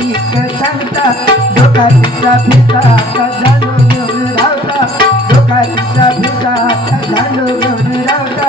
आशिक सांगता धोका तिचा भिता आता झालो घेऊन रावता धोका भिता आता झालो रावता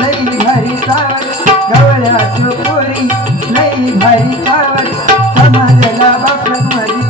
नई भारी चावल गवळ्याची पोरी लई भारी चावल समाजाला बापट माझी